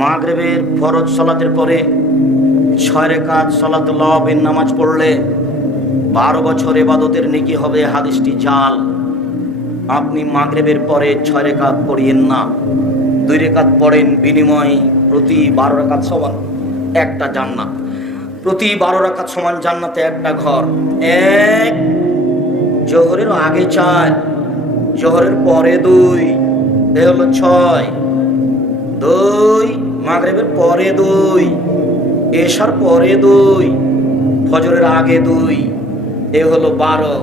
মাগরেবের ফরজ সলাতের পরে ছয় রেখাত সলাতুল্লাহের নামাজ পড়লে বারো বছর এবাদতের নেকি হবে হাদিসটি জাল। আপনি মাগরেবের পরে ছয় রেখাত পড়িয়েন না। দুই রেখাত পড়েন বিনিময় প্রতি বারো রেখাত সমান একটা জান্নাত। প্রতি বারো রেখাত সমান জান্নাতে একটা ঘর। এক জোহরের আগে চার, জোহরের পরে দুই, এ হলো ছয়। দুই, মাগরেবের পরে দই এসার পরে দই, ফজরের আগে দুই, এ হলো বারো,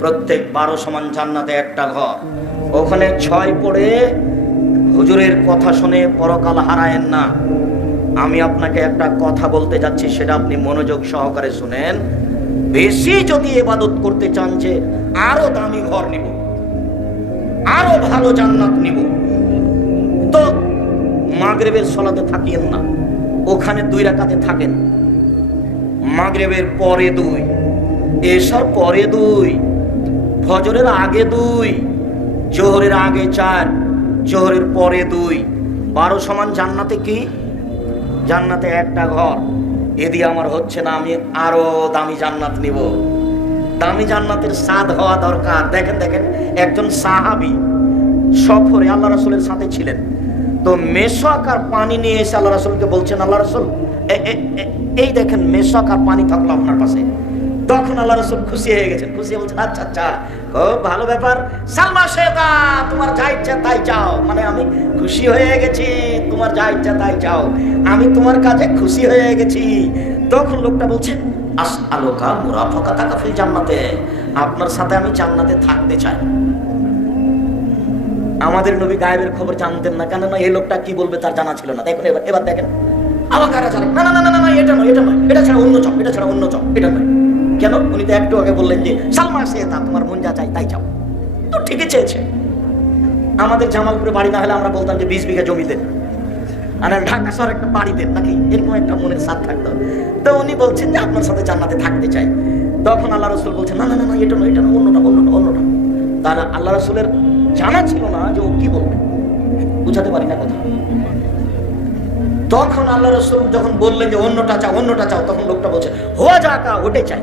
প্রত্যেক বারো সমান জান্নাতে একটা ঘর। ওখানে ছয় পড়ে হুজুরের কথা শুনে পরকাল হারায়েন না। আমি আপনাকে একটা কথা বলতে যাচ্ছি, সেটা আপনি মনোযোগ সহকারে শুনেন। বেশি যদি এবাদত করতে চান যে আরও দামি ঘর নিব, আরও ভালো জান্নাত নিব, তো মাগরেবের সলাতে থাকিয়েন না। ওখানে দুই রাকাতে থাকেন। মাগরেবের পরে দুই এসার পরে দুই, ফজরের আগে দুই, জোহরের আগে চার, জোহরের পরে দুই। বারো সমান জান্নাতে কি? জান্নাতে একটা ঘর। এদি আমার হচ্ছে না, আমি আরও দামি জান্নাত নিব। দামি জান্নাতের স্বাদ হওয়া দরকার। দেখেন দেখেন, একজন সাহাবি সফরে আল্লাহ রাসূলের সাথে ছিলেন। তো মেশক আর পানি নিয়ে এসে আল্লাহ রাসূলকে বলছেন, আল্লাহ রাসূল এই দেখেন মেশক আর পানি থাকল আপনার পাশে। তখন আল্লাহ রসুল খুশি হয়ে গেছেন, খুশি বলছেন আচ্ছা আচ্ছা খুব ভালো ব্যাপার। সালমা তোমার যা ইচ্ছা তাই চাও। মানে আমি খুশি হয়ে গেছি, তোমার যা ইচ্ছা তাই চাও। আমি তোমার কাছে খুশি হয়ে গেছি। তখন লোকটা বলছে আস আলোকা মুরাফাকা টাকা ফিল জান্নাতে, আপনার সাথে আমি জান্নাতে থাকতে চাই। আমাদের নবী গায়েবের খবর জানতেন না। কেন না এই লোকটা কি বলবে তার জানা ছিল না। দেখুন এবার এবার দেখেন। আবার ছাড়া না না না না এটা নয়, এটা এটা ছাড়া অন্য এটা ছাড়া অন্য চপ, এটা নয়। কেন? উনি তো একটু আগে বললেন যে তা তোমার মন যা চাই তাই তো ঠিকই আমাদের জামালপুরে বাড়ি না হলে আমরা বলতাম যে, বিশ বিঘা জমি দেন। আর ঢাকা শহর একটা বাড়ি দেন নাকি? এরকম একটা মনের সাথ থাকতো। তো উনি বলছেন যে, আপনার সাথে জান্নাতে থাকতে চাই। তখন আল্লাহ রসুল বলছেন, না না না না, এটা নয়, এটা না অন্যটা অন্যটা অন্যটা। তাহলে আল্লাহ রসুলের জানা ছিল না যে ও কি বলবে। বুঝাতে পারি না কথা। তখন আল্লাহ রসুল যখন বললেন যে অন্যটা চাও অন্যটা চাও, তখন লোকটা বলছে হোয়া যাকা ওটাই চাই।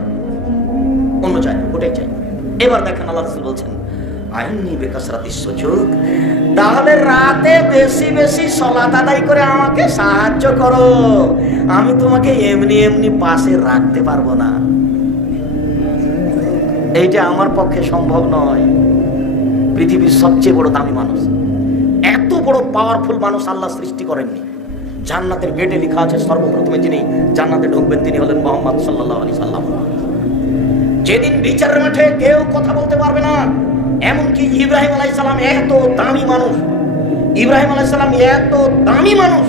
অন্য চাই, ওটাই চাই। এবার দেখেন আল্লাহ রসুল বলছেন, আইনি বেকাসরাতি সুযোগ। তাহলে রাতে বেশি বেশি সলাত আদায় করে আমাকে সাহায্য করো। আমি তোমাকে এমনি এমনি পাশে রাখতে পারব না। এইটা আমার পক্ষে সম্ভব নয়। পৃথিবীর সবচেয়ে বড় দামি মানুষ। এত বড় পাওয়ারফুল মানুষ আল্লাহ সৃষ্টি করেননি। জান্নাতের গেটে লেখা আছে, সর্বপ্রথমে যিনি জান্নাতে ঢুকবেন তিনি হলেন মোহাম্মদ সাল্লাহ আলি সাল্লাম। যেদিন বিচারের মাঠে কেউ কথা বলতে পারবে না, এমনকি ইব্রাহিম আলাই সালাম এত দামি মানুষ, ইব্রাহিম আলাই সালাম এত দামি মানুষ।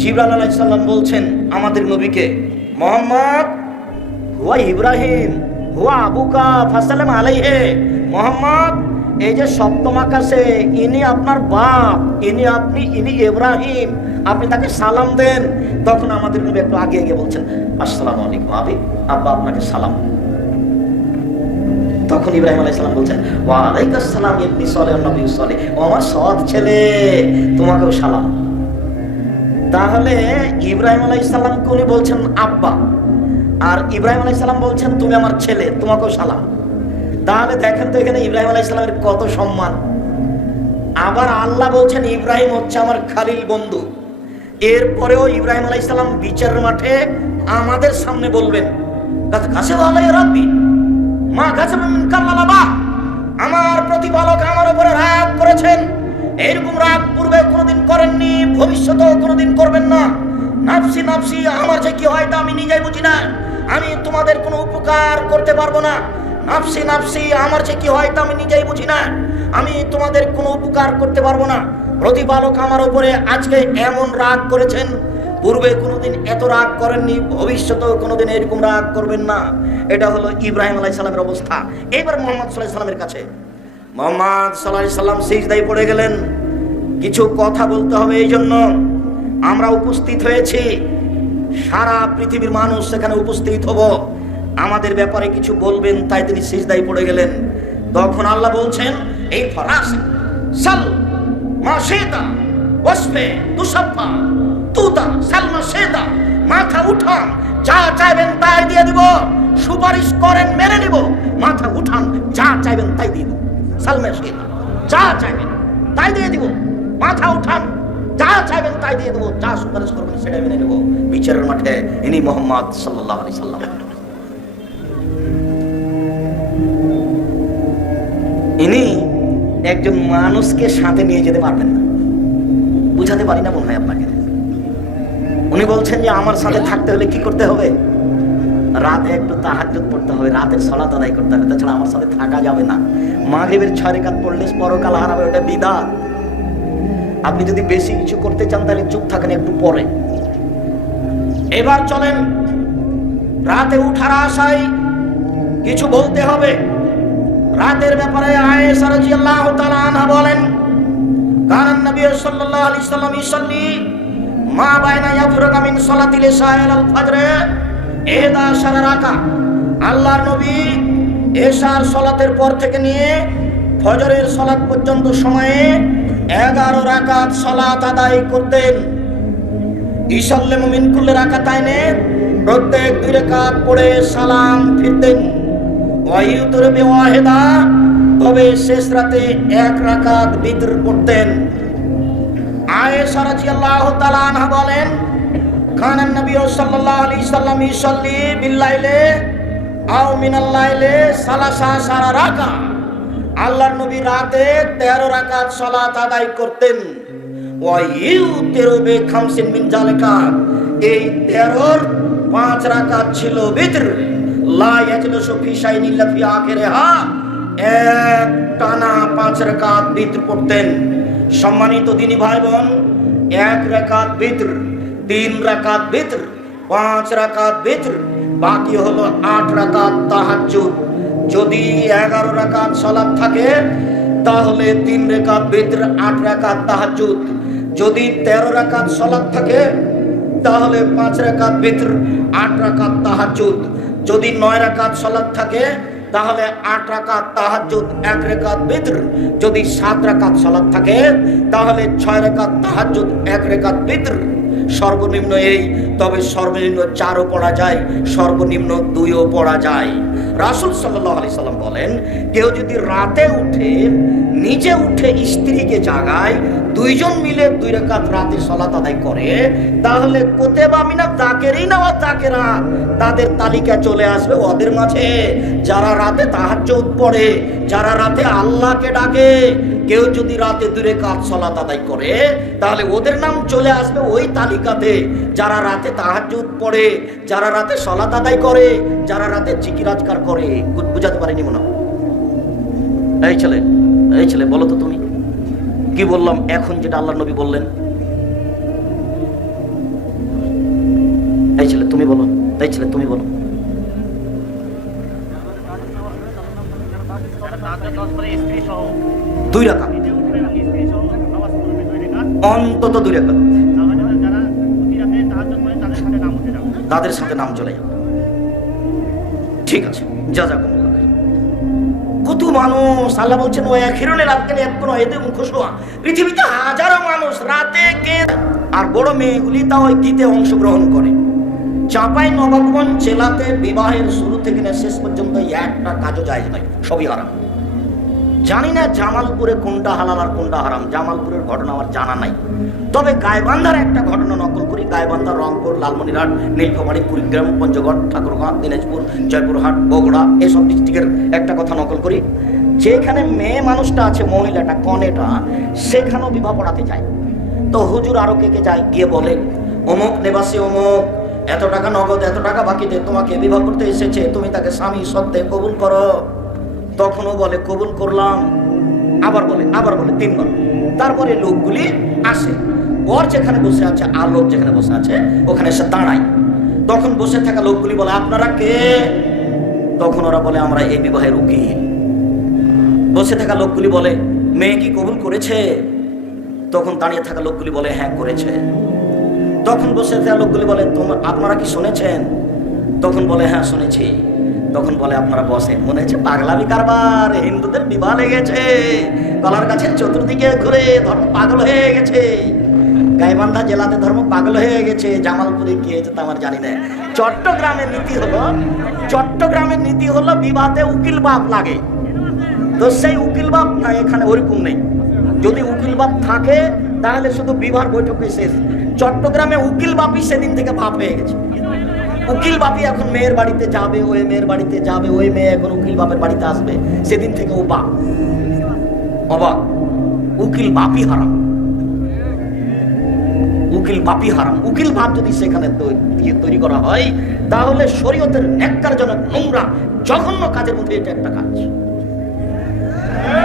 জিবরাল আলাই সাল্লাম বলছেন, আমাদের নবীকে, মোহাম্মদ, হুয়া ইব্রাহিম, হুয়া আবুকা ফাসালাম আলাইহে, মোহাম্মদ এই যে সপ্তম আকাশে, ইনি আপনার বাপ, ইনি আপনি, ইনি ইব্রাহিম, আপনি তাকে সালাম দেন। তখন আমাদের নবী একটু আগে গিয়ে বলছেন, আসসালামু আলাইকুম আবি, আব্বা আপনাকে সালাম। তখন ইব্রাহিম আলাইহিস সালাম বলছেন, ওয়ালাইকুম সালাম ইবনি সলে নবী সলে। ও আমার সৎ ছেলে, তোমাকেও সালাম। তাহলে ইব্রাহিম আলাইহিস সালামকে উনি বলছেন, আব্বা। আর ইব্রাহিম আলাইহিস সালাম বলছেন, তুমি আমার ছেলে, তোমাকেও সালাম। তাহলে দেখেন তো এখানে ইব্রাহিম আলাইহিস সালামের কত সম্মান। আবার আল্লাহ বলছেন, ইব্রাহিম হচ্ছে আমার খালিল বন্ধু। এরপরেও ইব্রাহিম আলাইহিস সালাম বিচারের মাঠে আমাদের সামনে বলবেন কাছে রাব্বি, মা গাছে কাল্লাবা আমার প্রতিপালক আমার উপরে রাগ করেছেন। এইরকম রাগ পূর্বে কোনোদিন করেননি, ভবিষ্যতেও কোনোদিন করবেন না। নাফসি নাফসি, আমার যে কি হয় তা আমি নিজেই বুঝি না। আমি তোমাদের কোনো উপকার করতে পারব না। নাফসি নাফসি, আমার যে কি হয় তা আমি নিজেই বুঝি না। আমি তোমাদের কোনো উপকার করতে পারব না। প্রতিপালক আমার উপরে আজকে এমন রাগ করেছেন, পূর্বে কোনোদিন এত রাগ করেননি, ভবিষ্যতেও কোনোদিন এরকম রাগ করবেন না। এটা হলো ইব্রাহিম আলাই সালামের অবস্থা। এবার মোহাম্মদ সাল্লাহ সাল্লামের কাছে, মোহাম্মদ সাল্লাহ সাল্লাম সিজদাই পড়ে গেলেন। কিছু কথা বলতে হবে এই জন্য। আমরা উপস্থিত হয়েছি। সারা পৃথিবীর মানুষ সেখানে উপস্থিত হব। আমাদের ব্যাপারে কিছু বলবেন, তাই তিনি সিজদাই পড়ে গেলেন। তখন আল্লাহ বলছেন, এই ফরাস, সাল মা ওসফে তুষাফা তুতা সালমা সেদা, মাথা উঠান, যা চাইবেন তাই দিয়ে দিব, সুপারিশ করেন মেনে নিব, মাথা উঠান, যা চাইবেন তাই দিয়ে দিব সালমা সেদা, যা চাইবেন তাই দিয়ে দিব, মাথা উঠান, যা চাইবেন তাই দিয়ে দেবো, যা সুপারিশ করবেন সেটাই মেনে নেব, বিচারের মাঠে ইনি মোহাম্মদ সাল্লাহ আলি সাল্লাম। ইনি একজন মানুষকে সাথে নিয়ে যেতে পারবেন না। বুঝাতে পারি না মনে হয় আপনাকে। উনি বলছেন যে, আমার সাথে থাকতে হলে কি করতে হবে? রাতে একটু তাহাজ্জুদ পড়তে হবে, রাতের সলাত আদায় করতে হবে। তাছাড়া আমার সাথে থাকা যাবে না। মাগরিবের ছয় রেখাত পড়লে পরকাল হারাবে, ওটা বিদা আপনি যদি বেশি কিছু করতে চান, তাহলে চুপ থাকেন, একটু পরে এবার চলেন, রাতে উঠার আশায় কিছু বলতে হবে। রাতের ব্যাপারে আয়েশা রাদিয়াল্লাহু তাআলা আনহা বলেন কারণ নবী সাল্লাল্লাহু আলাইহি সাল্লাম ইসাল্লি, মা বাইনা ইয়াফরুকা মিন সালাতিল ইশা ইলাল ফজর এদা সারা রাকা, আল্লাহর নবী এশার সলাতের পর থেকে নিয়ে ফজরের সলাত পর্যন্ত সময়ে এগারো রাকাত সলাত আদায় করতেন। ইসাল্লে মুমিন কুল্লে রাকাতাইনে প্রত্যেক দুই রাকাত পড়ে সালাম ফিরতেন। ওয়াইউতরবে ওয়াহেদা। তবে শেষ রাতে এক রাকাত বিতর পড়তেন আয়েশা রাদিয়াল্লাহু তাআলা আনহা বলেন, কান নবী সাল্লাল্লাহু আলাইহি সাল্লাম ইসাল্লি বিল্লাইলে আও মিনাল লাইলে সালাসা সারা রাকা আল্লাহর নবী রাতে 13 রাকাত সালাত আদায় করতেন। ওয়া ইউতিরবে খামসিন মিন জালিকা। এই 13 পাঁচ রাকাত ছিল বিতর লা ইয়াজলিসু ফি শাইইন ইল্লা ফি এক টানা পাঁচ রাকাত বিতর পড়তেন। সম্মানিত দিনী ভাই বোন এক রাকাত বিতর, তিন রাকাত বিতর, পাঁচ রাকাত বিতর, বাকি হলো আট রাকাত তাহাজ্জুদ। যদি এগারো রাকাত সলাৎ থাকে, তাহলে তিন রেখাত বিতর, আট রাকাত তাহাজ্জুদ। যদি তেরো রাকাত সলাৎ থাকে, তাহলে পাঁচ রাকাত বিতর, আট রাকাত তাহাজ্জুদ। যদি নয় রাকাত সলাদ থাকে, তাহলে আট রাকাত তাহাজুদ এক রেখাত বিদ্র। যদি সাত রাকাত সলাদ থাকে, তাহলে ছয় রেখাত তাহাজুদ এক রেখাত বিদ্র। সর্বনিম্ন এই, তবে সর্বনিম্ন চারও পড়া যায়, সর্বনিম্ন দুইও পড়া যায়। রাসুল সাল্লাহ আলি সাল্লাম বলেন, কেউ যদি রাতে উঠে নিজে উঠে স্ত্রীকে জাগায়, দুইজন মিলে দুই রেখাত রাতে সলাত আদায় করে, তাহলে কোতেবা মিনা জাকেরই না ও জাকেরা তাদের তালিকা চলে আসবে ওদের মাঝে। যারা রাতে তাহাজ্জুদ পড়ে, যারা রাতে আল্লাহকে ডাকে, কেউ যদি রাতে দূরে কাজ সলাত আদায় করে, তাহলে ওদের নাম চলে আসবে ওই তালিকাতে। যারা রাতে তাহার তাহাজ্জুদ পড়ে, যারা রাতে সলাত আদায় করে, যারা রাতে চিকিরাজকার করে বুঝাতে পারিনি মনে এই ছেলে এই ছেলে, বলো তো তুমি, কি বললাম এখন যেটা আল্লাহ নবী বললেন? এই ছেলে, তুমি বলো, এই ছেলে, তুমি বলো। দুই রাখা। অন্তত দুই রাখা। তাদের সাথে নাম চলে যাবে। ঠিক আছে। যা কত মানুষ, আল্লাহ বলছেন ও এক হিরণের আজকাল এক কোনো এদের মুখোশ। পৃথিবীতে হাজারো মানুষ রাতে কে আর বড় মেয়েগুলি তাও গীতে অংশগ্রহণ করে। চাপাই নবাবগঞ্জ জেলাতে বিবাহের শুরু থেকে শেষ পর্যন্ত একটা কাজও যায় নাই, সবই হারাম। জানি না জামালপুরে কোনটা হালাল আর কোনটা হারাম। জামালপুরের ঘটনা আমার জানা নাই। তবে গাইবান্ধার একটা ঘটনা নকল করি। গাইবান্ধা, রংপুর, লালমনিরহাট, নীলফামারী, কুড়িগ্রাম, পঞ্চগড়, ঠাকুরগাঁ, দিনাজপুর, জয়পুরহাট, বগুড়া এসব ডিস্ট্রিক্টের একটা কথা নকল করি। যেখানে মেয়ে মানুষটা আছে, মহিলাটা, কনেটা, সেখানেও বিবাহ পড়াতে যায় তো হুজুর আরও কে কে যায়? গিয়ে বলে, অমুক নেবাসী, অমুক, এত টাকা নগদ, এত টাকা বাকিতে তোমাকে বিবাহ করতে এসেছে, তুমি তাকে স্বামী সত্ত্বে কবুল করো। তখনও বলে, কবুল করলাম। আবার বলে আবার বলে, তিনবার। তারপরে লোকগুলি আসে। বর যেখানে বসে আছে আর লোক যেখানে বসে আছে, ওখানে এসে দাঁড়ায়। তখন বসে থাকা লোকগুলি বলে, আপনারা কে? তখন ওরা বলে, আমরা এই বিবাহের উকিল। বসে থাকা লোকগুলি বলে, মেয়ে কি কবুল করেছে? তখন দাঁড়িয়ে থাকা লোকগুলি বলে হ্যাঁ করেছে। তখন বসে থাকা লোকগুলি বলে তোমার আপনারা কি শুনেছেন? তখন বলে হ্যাঁ শুনেছি। তখন বলে আপনারা বসেন মনে হচ্ছে পাগলামি কারবার, হিন্দুদের বিবাহ লেগেছে। গলার কাছে চতুর্দিকে ঘুরে ধর্ম পাগল হয়ে গেছে। গাইবান্ধা জেলাতে ধর্ম পাগল হয়ে গেছে, জামালপুরে কি হয়েছে তা আমার জানি না। চট্টগ্রামের নীতি হলো, চট্টগ্রামের নীতি হলো বিবাহতে উকিল বাপ লাগে। তো সেই উকিল বাপ না, এখানে ওরকম নেই। যদি উকিল বাপ থাকে, তাহলে শুধু বিবাহ বৈঠকে শেষ। চট্টগ্রামে উকিল বাপই সেদিন থেকে বাপ হয়ে গেছে। উকিল বাপি এখন মেয়ের বাড়িতে যাবে, ওই মেয়ের বাড়িতে যাবে, ওই মেয়ে এখন উকিল বাপের বাড়িতে আসবে। সেদিন থেকে ও বাপ। অবাক উকিল বাপি হারাম। উকিল বাপি হারাম। উকিল বাপ যদি সেখানে দিয়ে তৈরি করা হয়, তাহলে শরীয়তের ন্যাক্কারজনক নোংরা, জঘন্য কাজের মধ্যে এটা একটা কাজ।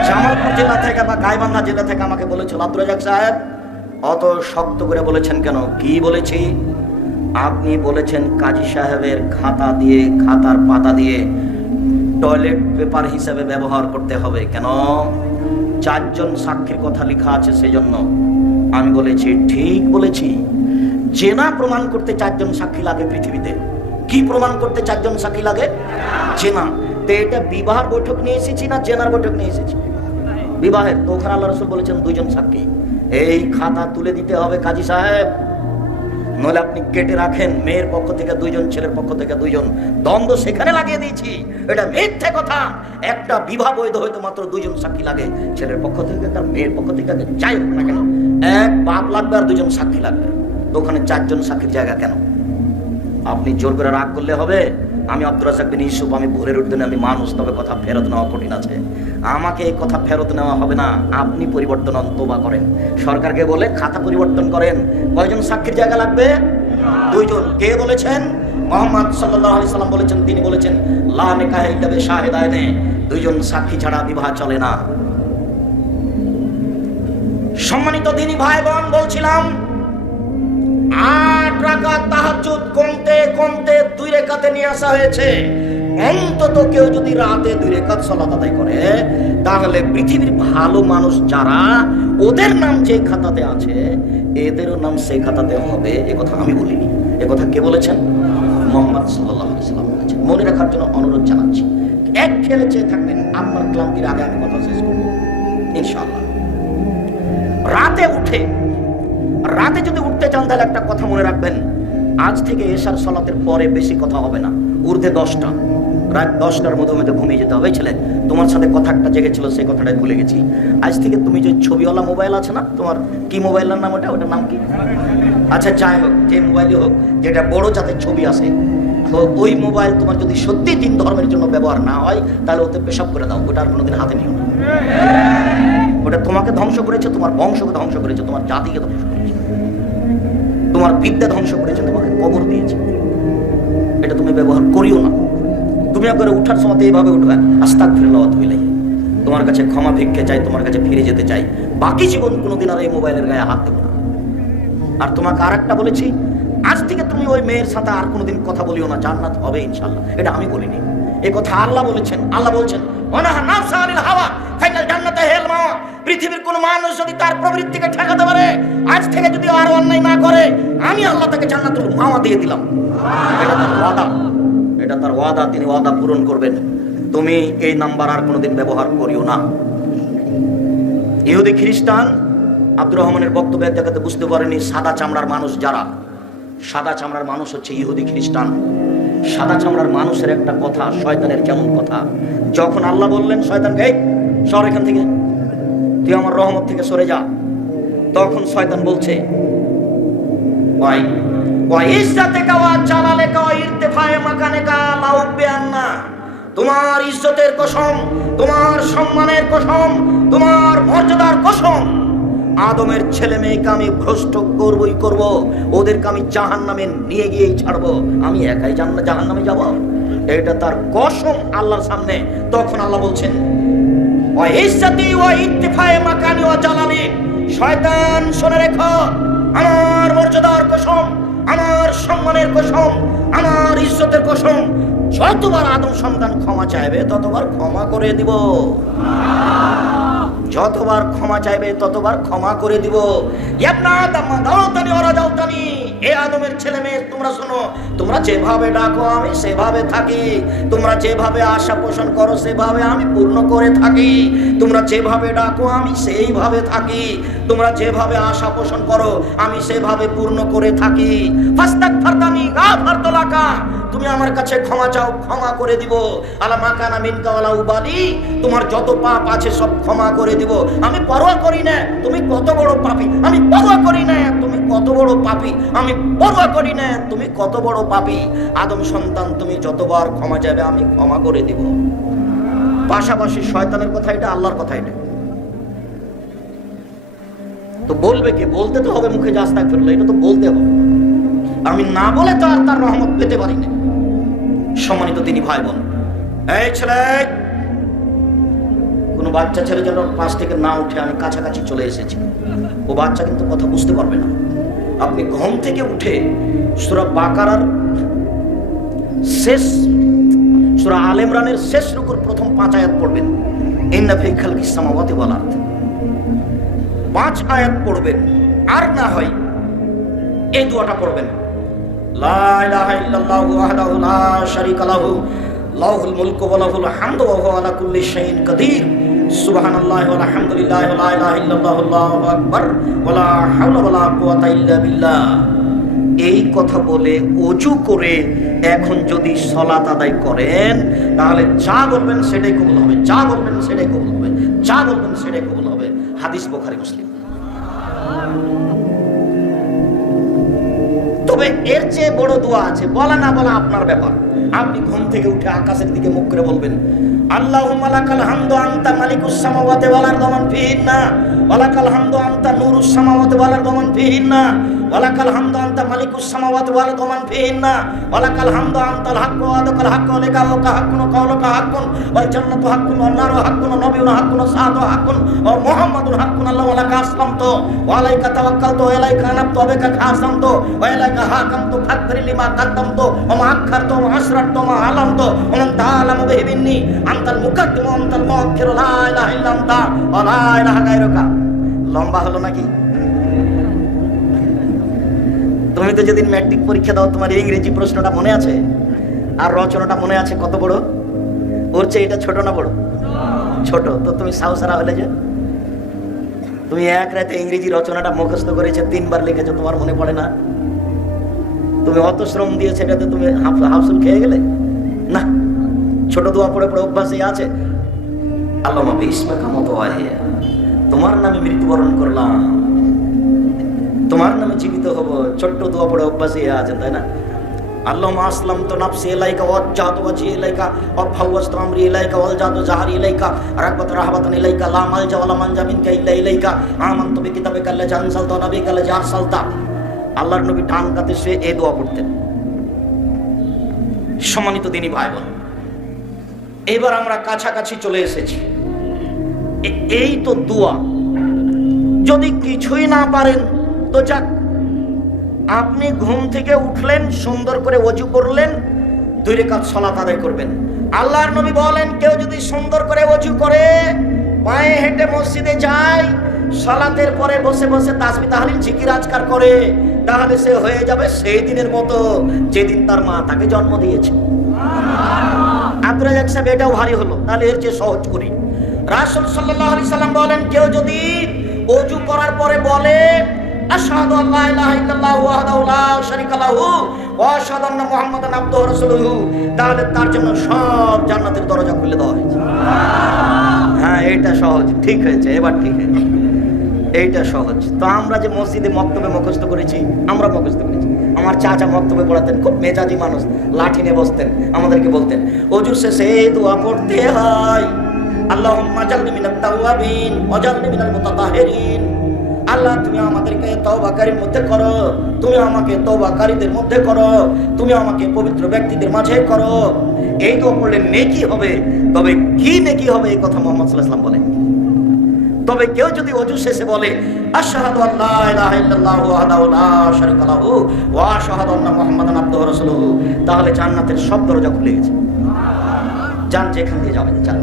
জামালপুর জেলা থেকে বা গাইবান্ধা জেলা থেকে আমাকে বলেছিল আব্দুল সাহেব, অত শক্ত করে বলেছেন কেন? কি বলেছি? আপনি বলেছেন কাজী সাহেবের খাতা দিয়ে, খাতার পাতা দিয়ে টয়লেট পেপার হিসেবে ব্যবহার করতে হবে কেন? চারজন সাক্ষীর কথা লেখা আছে সেজন্য। আমি বলেছি, ঠিক বলেছি। জেনা প্রমাণ করতে চারজন সাক্ষী লাগে পৃথিবীতে। কি প্রমাণ করতে চারজন সাক্ষী লাগে? জেনা। তো এটা বিবাহের বৈঠক নিয়ে এসেছি না জেনার বৈঠক নিয়ে এসেছি? বিবাহের। তো ওখানে আল্লাহ রসুল বলেছেন দুজন সাক্ষী। এই খাতা তুলে দিতে হবে কাজী সাহেব। নইলে আপনি কেটে রাখেন, মেয়ের পক্ষ থেকে দুইজন, ছেলের পক্ষ থেকে দুইজন। দ্বন্দ্ব সেখানে লাগিয়ে দিয়েছি। এটা মিথ্যে কথা। একটা বিবাহ বৈধ হয়তো মাত্র দুইজন সাক্ষী লাগে। ছেলের পক্ষ থেকে তার মেয়ের পক্ষ থেকে যাই হোক না কেন। এক বাপ লাগবে আর দুজন সাক্ষী লাগবে। ওখানে চারজন সাক্ষীর জায়গা কেন? আপনি জোর করে রাগ করলে হবে। আমি আব্দুল রাজাক বিন আমি ভোরের উঠতে আমি মানুষ, তবে কথা ফেরত নেওয়া কঠিন আছে। আমাকে এই কথা ফেরত নেওয়া হবে না, আপনি পরিবর্তন অন্তবা করেন। সরকারকে বলে খাতা পরিবর্তন করেন। কয়জন সাক্ষীর জায়গা লাগবে? দুইজন। কে বলেছেন? মোহাম্মদ সাল্লাহ আলি সাল্লাম বলেছেন, তিনি বলেছেন, লা নেকাহে শাহেদায়নে দুইজন সাক্ষী ছাড়া বিবাহ চলে না। সম্মানিত দিনী ভাই বোন বলছিলাম আট রাকাত তাহাজ্জুদ কমতে কমতে দুই রেখাতে নিয়ে আসা হয়েছে। অন্তত কেউ যদি রাতে দুই রেখাত সালাত আদায় করে, তাহলে পৃথিবীর ভালো মানুষ যারা, ওদের নাম যে খাতাতে আছে, এদেরও নাম সেই খাতাতে হবে। এ কথা আমি বলিনি। এ কথা কে বলেছেন? মোহাম্মদ সাল্লাহ সাল্লাম বলেছেন। মনে রাখার জন্য অনুরোধ জানাচ্ছি। এক খেলে চেয়ে থাকবেন। আপনার ক্লান্তির আগে আমি কথা শেষ করব। ইনশাআল্লাহ। রাতে উঠে রাতে যদি উঠতে চান, তাহলে একটা কথা মনে রাখবেন। আজ থেকে এশার সলাতের পরে বেশি কথা হবে না। ঊর্ধ্বে দশটা, রাত দশটার মধ্যে মধ্যে ঘুমিয়ে যেতে হবে। ছেলে, তোমার সাথে কথা একটা জেগেছিল, সেই কথাটাই ভুলে গেছি। আজ থেকে তুমি যে ছবিওয়ালা মোবাইল আছে না, তোমার কি মোবাইলের নাম ওটা? ওটার নাম কি? আচ্ছা যাই হোক, যে মোবাইলই হোক, যেটা বড় জাতের ছবি আছে, তো ওই মোবাইল তোমার যদি সত্যি তিন ধর্মের জন্য ব্যবহার না হয়, তাহলে ওতে পেশাব করে দাও। ওটা আর কোনোদিন হাতে নিও না। ওটা তোমাকে ধ্বংস করেছে, তোমার বংশকে ধ্বংস করেছে, তোমার জাতিকে ধ্বংস করেছে। তোমার বিদ্যা ধ্বংস করেছে, তোমাকে কবর দিয়েছে। এটা তুমি ব্যবহার করিও না। তুমি একবারে উঠার সময় এইভাবে উঠবে। আস্তাক ফিরল হইলে তোমার কাছে ক্ষমা ভিক্ষে চাই, তোমার কাছে ফিরে যেতে চাই। বাকি জীবন কোনোদিন আর এই মোবাইলের গায়ে হাত দেবো না। আর তোমাকে আর একটা বলেছি, আজ থেকে তুমি ওই মেয়ের সাথে আর কোনোদিন কথা বলিও না, জান্নাত হবে ইনশাল্লাহ এটা আমি বলিনি। এ কথা আল্লাহ বলেছেন। আল্লাহ বলছেন হাওয়া ফাইনাল পৃথিবীর কোন মানুষ যদি তার প্রবৃত্তিকে ঠেকাতে পারে, আজ থেকে যদি আর অন্যায় না করে, আমি আল্লাহ তাকে জান্নাতুল মাওয়া দিয়ে দিলাম। এটা তার ওয়াদা। এটা তার ওয়াদা, তিনি ওয়াদা পূরণ করবেন। তুমি এই নাম্বার আর কোনোদিন ব্যবহার করিও না। ইহুদি খ্রিস্টান, আব্দুর রহমানের বক্তব্য এক জায়গাতে বুঝতে পারেনি, সাদা চামড়ার মানুষ যারা? সাদা চামড়ার মানুষ হচ্ছে ইহুদি খ্রিস্টান। সাদা চামড়ার মানুষের একটা কথা, শয়তানের কেমন কথা? যখন আল্লাহ বললেন, শয়তান গে সর এখান থেকে। তুই আমার রহমত থেকে সরে যা। তখন শয়তান বলছে লাউবিয়ান্না তোমার ইজ্জতের কসম, তোমার সম্মানের কসম, তোমার মর্যাদার কসম। আদমের ছেলে মেয়েকে আমি ভ্রষ্ট করবই করব, ওদেরকে আমি জাহান নামে নিয়ে গিয়েই ছাড়বো। আমি একাই জাহান নামে যাব। এটা তার কসম আল্লাহর সামনে। তখন আল্লাহ বলছেন ও ও ইত্তিফায়ে মাকানি ও জালালি শয়তান শুনে আমার মর্যাদার কসম, আমার সম্মানের কসম, আমার ইজ্জতের কসম। যতবার আদম সন্তান ক্ষমা চাইবে, ততবার ক্ষমা করে দিব। যতবার ক্ষমা চাইবে, ততবার ক্ষমা করে দিব। ইয়াবনা দাম্মা দাওতানি ওরা যাওতানি এ আদমের ছেলে মেয়ে তোমরা শোনো, তোমরা যেভাবে ডাকো, আমি সেভাবে থাকি। তোমরা যেভাবে আশা পোষণ করো, সেভাবে আমি পূর্ণ করে থাকি। তোমরা যেভাবে ডাকো, আমি সেইভাবে থাকি। তোমরা যেভাবে আশা পোষণ করো, আমি সেভাবে পূর্ণ করে থাকি। তুমি আমার কাছে ক্ষমা চাও, ক্ষমা করে দিব। আলা মাকানা মিনকা ওয়ালা উবালি তোমার যত পাপ আছে সব ক্ষমা করে দিব। আমি পরোয়া করি না, তুমি কত বড় পাপী। আমি পরোয়া করি না। কত বড় পাপী? আমি পরোয়া করি না। তুমি কত বড় পাপী? আদম সন্তান, তুমি যতবার ক্ষমা যাবে আমি ক্ষমা করে দিব। পাশাপাশি শয়তানের কথা এটা, আল্লাহর কথা এটা। তো বলবে কে? বলতে তো হবে মুখে জাস্তা ফেলল এটা তো বলতে হবে। আমি না বলে তো আর তার রহমত পেতে পারি না। সম্মানিত তিনি ভাই বোন এই ছেলে, কোনো বাচ্চা ছেলে যেন পাশ থেকে না উঠে আমি কাছাকাছি চলে এসেছি। ও বাচ্চা কিন্তু কথা বুঝতে পারবে না। আপনি ঘুম থেকে উঠে সুরা বাকারার শেষ, সুরা আল ইমরানের শেষ রুকুর প্রথম পাঁচ আয়াত পড়বেন। ইন্না ফি খালকিস সামাওয়াতি ওয়াল আরদ। পাঁচ আয়াত পড়বেন, আর না হয় এই দোয়াটা পড়বেন। লা ইলাহা ইল্লাল্লাহু ওয়াহদাহু লা শারীকা লাহু, লাহুল মুলকু ওয়া লাহুল হামদু ওয়া হুয়া আলা কুল্লি শাইইন কাদির। আল্লাহু এই কথা বলে অজু করে এখন যদি সলাত আদায় করেন, তাহলে যা বলবেন সেটাই কবুল হবে, যা বলবেন সেটাই কবুল হবে, যা বলবেন সেটাই কবুল হবে। হাদিস বোখারি, মুসলিম। তবে এর চেয়ে বড় দোয়া আছে, বলা না বলা আপনার ব্যাপার। আপনি ঘুম থেকে উঠে আকাশের দিকে মুখ করে বলবেন আল্লাহ মালাকাল হামদু আন্তা মালিকুস সামাওয়াতি বলার আরদ ফিহিন না মালাকাল হামদু আন্তা নুরুস সামাওয়াতি বলার আরদ ফিহিন ফিহিন্না ওয়ালাকাল হামদু আনতা মালিকুস সামাওয়াতি ওয়াল আরদ মান ফিহিন্না ওয়ালাকাল হামদু আনতাল হাক্কু ওয়া আদাকাল হাক্কু লিকা ওয়া হাক্কুন কাওলাকা হাক্কুন ওয়াল জান্নাতু হাক্কুন ওয়ান নারু হাক্কুন নাবিয়ুন হাক্কুন সাআতু হাক্কুন ওয়া মুহাম্মাদুন হাক্কুন আল্লাহ ওয়া লাকা আসলামতু। ওয়া আলাইকা তাওয়াক্কালতু ওয়া ইলাইকা আনাবতু ওয়া বিকা খাসামতু ওয়া ইলাইকা হাকামতু ফাগফির লিমা কাদ্দামতু। ওয়া মা আখখারতু ওয়া আসরারতু ওয়া আলামতু। ওয়া মান তাআলামু বিহি মিন্নি আনতাল মুকাদ্দিমু আনতাল মুআখিরু লা ইলাহা ইল্লা আনতা ওয়া লা ইলাহা গায়রুকা। লম্বা হলো নাকি? তুমি তো যেদিন ম্যাট্রিক পরীক্ষা দাও, তোমার ইংরেজি প্রশ্নটা মনে আছে? আর রচনাটা মনে আছে কত বড়? ওর চেয়ে এটা ছোট না বড়? ছোট। তো তুমি সাউসারা হলে যে। তুমি এক রাতে ইংরেজি রচনাটা মুখস্থ করেছে, তিনবার লিখেছো, তোমার মনে পড়ে না? তুমি অত শ্রম দিয়েছে, এটাতে তুমি হাফ- হাফসুল খেয়ে গেলে? না। ছোট দোয়া পড়ে পড়ে অভ্যাসই আছে। আল্লাহ মাফি ইসমাকা মতো তোমার নামে মৃত্যুবরণ করলাম। তোমার নামে জীবিত হব, ছোট্ট দোয়া পড়ে অভ্যাসে আছেন, তাই না? আল্লাহ আসলাম তো নাফসি এলাইকা ওয়াজ্জাহতু ওয়াজহি ইলাইকা ওয়া ফাওয়াজতু আমরি ইলাইকা ওয়ালজাতু জাহরি ইলাইকা, রাগবাত রাহবাতান ইলাইকা, লা মালজা ওয়ালা মানজা মিনকা ইল্লা ইলাইকা, আমানতু বিকিতাবিকা আল্লাযী আনসালতা, ওয়া নাবিয়িকা আল্লাযী আরসালতা। আল্লাহর নবী ডান কাতে শুয়ে এই দোয়া পড়তেন। সম্মানিত দিনী ভাই বোন এবার আমরা কাছাকাছি চলে এসেছি। এ- এই তো দোয়া, যদি কিছুই না পারেন তো যাক আপনি ঘুম থেকে উঠলেন সুন্দর করে অজু করলেন দুই রেখাত সলাত আদায় করবেন। আল্লাহর নবী বলেন কেউ যদি সুন্দর করে অজু করে পায়ে হেঁটে মসজিদে যায় সলাতের পরে বসে বসে তাসবি তাহলিল জিকির আজকার করে তাহলে সে হয়ে যাবে সেই দিনের মতো যেদিন তার মা তাকে জন্ম দিয়েছে। আব্দুল রাজাক সাহেব এটাও ভারী হলো তাহলে এর চেয়ে সহজ করি। রাসূল আলাইহি সাল্লাম বলেন কেউ যদি ওযু করার পরে বলে আশহাদু আল্লা ইলাহা ইল্লাল্লাহু ওয়াহদাহু লা শারীকা লাহু ওয়া আশহাদু আন্না মুহাম্মাদান আবদুহু ওয়া রাসূলুহু। তাহলে তার জন্য সব জান্নাতের দরজা খুলে দেওয়া হয়েছে। হ্যাঁ এটা সহজ। ঠিক হয়েছে, এবার ঠিক হয়েছে। এইটা সহজ। তো আমরা যে মসজিদে মক্তবে মুখস্থ করেছি, আমরা মুখস্থ করেছি। আমার চাচা মক্তবে পড়াতেন, খুব মেজাজি মানুষ, লাঠি নিয়ে বসতেন, আমাদেরকে বলতেন অজুর শেষে দোয়া পড়তে হয়। আল্লাহ মাজালনি মিনাত তাওয়াবিন ওয়াজালনি মিনাল মুতাতাহিরিন। আল্লাহ, তুমি আমাদেরকে তওবাকারীর মধ্যে করো। তুমি আমাকে তওবাকারীদের মধ্যে করো। তুমি আমাকে পবিত্র ব্যক্তিদের মাঝে করো। এই দোয়া পড়লে নেকি হবে, তবে কি নেকি হবে এই কথা মোহাম্মদ ওয়াসাল্লাম বলেন। তবে কেউ যদি অজু শেষে বলে, আশহাদু আল্লা ইলাহা ইল্লাল্লাহু ওয়াহদাহু লা শারীকা লাহু ওয়া আশহাদু আন্না মুহাম্মাদান আবদুহু রাসূলুহু, তাহলে জান্নাতের সব দরজা খুলে গেছে। যান যেখান দিয়ে যাবেন, যান।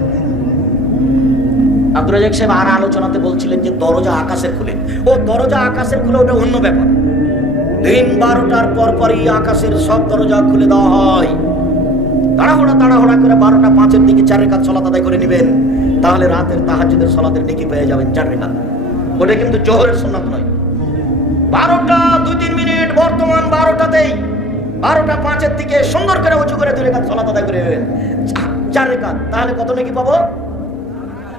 আব্দুল রাজাক সাহেব আর আলোচনাতে বলছিলেন যে দরজা আকাশের খুলে। ও দরজা আকাশের খুলে ওটা অন্য ব্যাপার। দিন বারোটার পর পরই আকাশের সব দরজা খুলে দেওয়া হয়। তাড়াহুড়া তাড়াহুড়া করে বারোটা পাঁচের দিকে চার রেখাত সলাত আদায় করে নেবেন। তাহলে রাতের তাহাজুদের সলাতের নেকি পেয়ে যাবেন চার রেখাত। ওটা কিন্তু জোহরের সুন্নাত নয়। বারোটা দুই তিন মিনিট, বর্তমান বারোটাতেই। বারোটা পাঁচের দিকে সুন্দর করে উঁচু করে দুই রেখাত সলাত আদায় করে নেবেন। চা- চার রেখাত, তাহলে কত নাকি পাবো?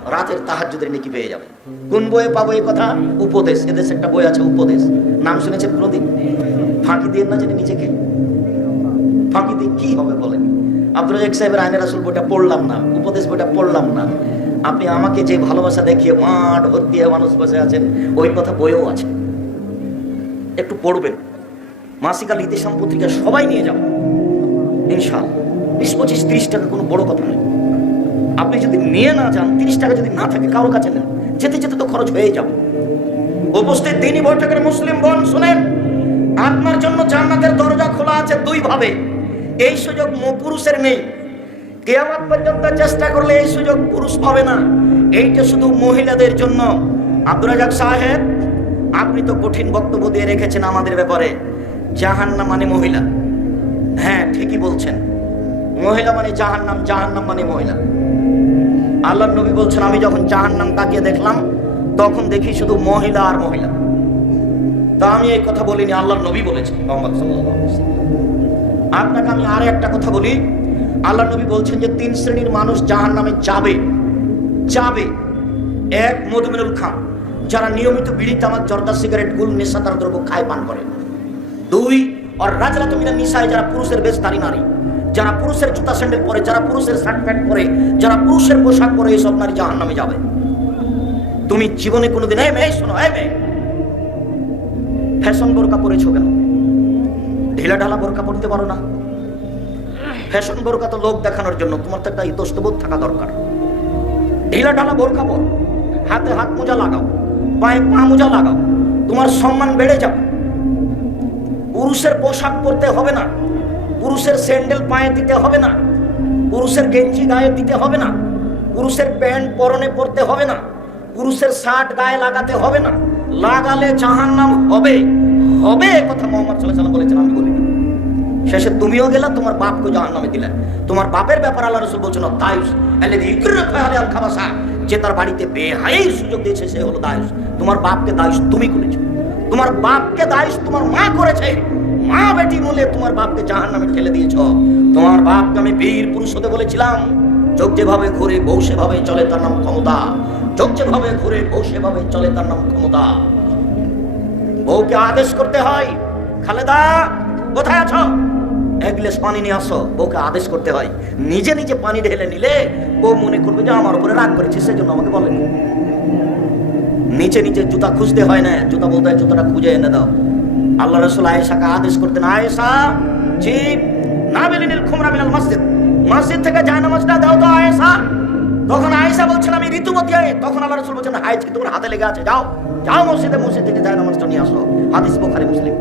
রাতের তাহাজুদের নেকি পেয়ে যাবে। কোন বইয়ে পাবো এই কথা? উপদেশ। এদেশ একটা বই আছে, উপদেশ। নাম শুনেছেন কোনোদিন? ফাঁকি দিয়ে না জানি নিজেকে। ফাঁকি দিয়ে কি হবে বলেন? আব্দুল রাজাক সাহেবের আইনের আসল বইটা পড়লাম না, উপদেশ বইটা পড়লাম না। আপনি আমাকে যে ভালোবাসা দেখিয়ে মাঠ ভর্তি হয়ে মানুষ বসে আছেন, ওই কথা বইও আছে। একটু পড়বেন। মাসিকাল ইতিসাম পত্রিকা সবাই নিয়ে যাবেন ইনশাল বিশ পঁচিশ, তিরিশ টাকা কোনো বড় কথা নয়। আপনি যদি নিয়ে না যান, তিরিশ টাকা যদি না থাকে, কারও কাছে নেন। যেতে যেতে তো খরচ হয়ে যাবে। উপস্থিত দিনই বৈঠকের মুসলিম বোন, শুনেন, আপনার জন্য জান্নাতের দরজা খোলা আছে দুই ভাবে। এই সুযোগ পুরুষের নেই। কেয়ামত পর্যন্ত চেষ্টা করলে এই সুযোগ পুরুষ পাবে না। এইটা শুধু মহিলাদের জন্য। আব্দুল রাজাক সাহেব, আপনি তো কঠিন বক্তব্য দিয়ে রেখেছেন আমাদের ব্যাপারে। জাহান্নাম মানে মহিলা। হ্যাঁ ঠিকই বলছেন। মহিলা মানে জাহান্নাম জাহান্নাম মানে মহিলা। আল্লাহ নবী বলছেন, আমি যখন জাহান্নাম তাকিয়ে দেখলাম, তখন দেখি শুধু মহিলা আর মহিলা। তা আমি এই কথা বলিনি, আল্লাহ নবী বলেছেন মোহাম্মদ আপনাকে আমি আর একটা কথা বলি, আল্লাহ নবী বলছেন যে তিন শ্রেণির মানুষ জাহান নামে যাবে যাবে। এক মধুমিনুল খান, যারা নিয়মিত বিড়ি, তামাক, জর্দা, সিগারেট, গুল নেশাদার দ্রব্য খায়, পান করে। দুই আর রাজরাত মিনা নিশায় যারা পুরুষের বেশ তারি নারী। যারা পুরুষের জুতা স্যান্ডেল পরে, যারা পুরুষের শার্ট প্যান্ট পরে, যারা পুরুষের পোশাক পরে এইসব নারী জাহান নামে যাবে। তুমি জীবনে কোনোদিন, এই মেয়ে শোনো, এই মেয়ে ফ্যাশন বোরকা পরেছো কেন? ঢিলা ঢালা বোরকা পড়তে পারো না। ফ্যাশন বোরকা তো লোক দেখানোর জন্য, তোমার তো একটা ইতস্তবোধ থাকা দরকার। ঢিলা ঢালা বোরকা পর, হাতে হাত মোজা লাগাও, পায়ে পা মোজা লাগাও, তোমার সম্মান বেড়ে যাবে। পুরুষের পোশাক পরতে হবে না। পুরুষের স্যান্ডেল পায়ে দিতে হবে না। পুরুষের গেঞ্জি গায়ে দিতে হবে না। পুরুষের প্যান্ট পরনে পরতে হবে না। পুরুষের শার্ট গায়ে লাগাতে হবে না। লাগালে জাহান্নাম হবে। হবে কথা মোহাম্মদ সাল্লাহ সাল্লাম বলেছেন, আমি বলিনি। শেষে তুমিও গেলা, তোমার বাপকে জাহান নামে দিলে। তোমার বাপের ব্যাপার আল্লাহ রসুল বলছেন দায়ুস আল খাবাসা। যে তার বাড়িতে বেহাই সুযোগ দিয়েছে, সে হলো দায়ুস। তোমার বাপকে দায়ুস তুমি করেছ। তোমার বাপকে দায়ুস তোমার মা করেছে। মা বেটি বলে তোমার বাপকে জাহান নামে ঠেলে দিয়েছ। তোমার বাপকে আমি বীর পুরুষ হতে বলেছিলাম। চোখ যেভাবে ঘুরে, বউ সেভাবে চলে তার নাম ক্ষমতা। চোখ যেভাবে ঘুরে, বউ সেভাবে চলে তার নাম ক্ষমতা। বউকে আদেশ করতে হয়, খালেদা, কোথায় আছো? এক গ্লাস পানি নিয়ে আসো, বউকে আদেশ করতে হয়। নিজে নিজে পানি ঢেলে নিলে বউ মনে করবে যে আমার উপরে রাগ করেছে, সেজন্য আমাকে বলেনি। নিচে নিচে জুতা খুঁজতে হয় না, জুতা বলতে জুতাটা খুঁজে এনে দাও। আল্লাহ রসুল আয়েশাকে আদেশ করতেন, আয়েশা জি না বেলিনিল খুমরা মিনাল মসজিদ। মসজিদ থেকে যায় নামাজটা দাও তো আয়েশা। তখন আয়েশা বলছেন, আমি ঋতুবতী হয়ে তখন আল্লাহ রসুল বলছেন হাই তোমার হাতে লেগে আছে, যাও যাও মসজিদে, মসজিদ থেকে যায় নামাজটা নিয়ে আসো। হাদিস বোখারি, মুসলিম।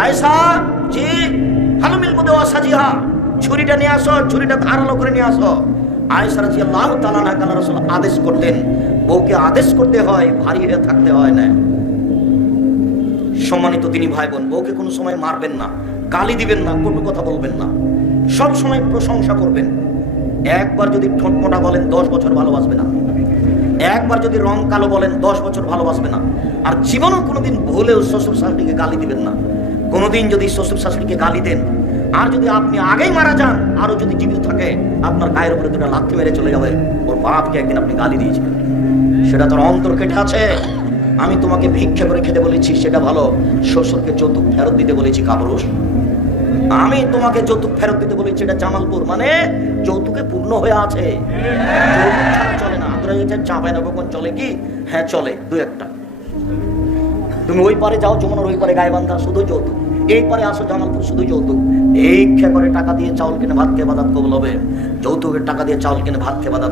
আয়েশা জি হালুমিল মুদে সাজিহা, ছুরিটা নিয়ে আসো, ছুরিটা ধারালো করে নিয়ে আসো। আয়েশা রাজি আল্লাহ তালা রসুল আদেশ করতেন, বউকে আদেশ করতে হয়, ভারী হয়ে থাকতে হয় না। সম্মানিত তিনি ভাই বোন বউকে কোনো সময় মারবেন না, গালি দিবেন না, কটু কথা বলবেন না, সব সময় প্রশংসা করবেন। একবার যদি ঠোঁটমোটা বলেন, দশ বছর ভালোবাসবে না। একবার যদি রং কালো বলেন, দশ বছর ভালোবাসবে না। আর জীবনও কোনোদিন ভুলেও শ্বশুর শাশুড়িকে গালি দিবেন না। কোনোদিন যদি শ্বশুর শাশুড়িকে গালি দেন, আর যদি আপনি আগেই মারা যান আরও যদি জীবিত থাকে, আপনার গায়ের উপরে দুটো লাথি মেরে চলে যাবে। ওর বাপকে একদিন আপনি গালি দিয়েছিলেন। সেটা তোর অন্তর কেটে আছে। আমি তোমাকে ভিক্ষা করে খেতে বলেছি, সেটা ভালো। শ্বশুরকে যৌতুক ফেরত দিতে বলেছি কাবরুষ আমি তোমাকে যৌতুক ফেরত দিতে বলেছি, এটা জামালপুর মানে যৌতুকে পূর্ণ হয়ে আছে। চলে না। চাপায় না কখন চলে কি? হ্যাঁ চলে, দু একটা। তুমি ওই পারে যাও, যমুনার ওই পারে গায়ে বান্ধা শুধু যৌতুক। এই পারে আসো, জামালপুর, শুধু যৌতুক। ভিক্ষা করে টাকা দিয়ে চাউল কিনে ভাত খেয়ে বাদাত কবল হবে। যৌতুকের টাকা দিয়ে চাউল কিনে ভাত খেয়ে বাদাত